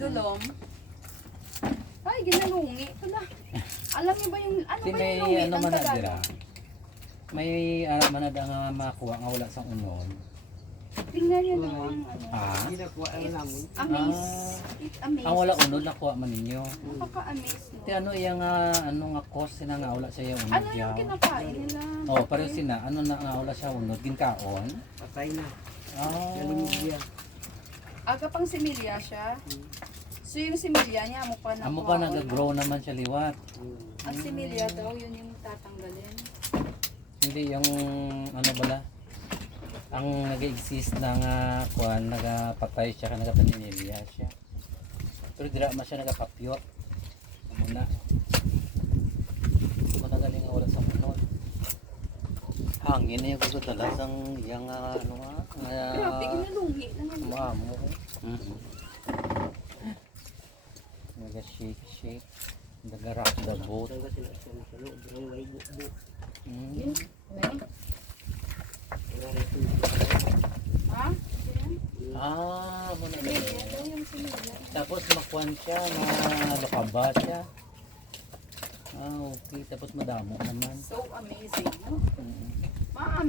Dulom. Ay, ginalungi. Wala. Alam niyo ba yung, ano Si ba may yung lungi ano ng man Tagalog? dira. May manad nga makuha nga wala sa unon. Tingnan niyo naman. Ano. Ah. Hindi nakuha ang namin. Amaze. It amaze. Ang wala unod nakuha man ninyo. Nakaka-amaze. No? Ti ano iya nga ano nga cost sina nga wala siya unod Ano yung yaw. kinakain nila? Oh, pareho sina ano na nga wala siya unod ginkaon. Patay na. Oh. Nalimig niya. Aga pang similya siya. So yung similya niya, amo pa na. Amo pa nag-grow naman siya liwat. Ang similya daw, yun yung tatanggalin. Hindi yung ano bala ang nag-exist na nga kuan nagapatay siya kan nagapaninilya siya. Pero dira man siya nagapapyot. Muna. Muna galing nga wala sa unod. Hangin na yung kagadalas ang iyang ano nga. Grabe, ginalungi naman. Mamo. Naga-shake. Naga-rock the boat. Talaga sila sa loob. Ang way bubo. Yun. Ano? Wala rin ito. Ha? Yan. Muna Similya daw yung similya. tapos makuan siya na lokaba siya. Okay. Tapos madamo naman. So amazing, no? Mm. Ma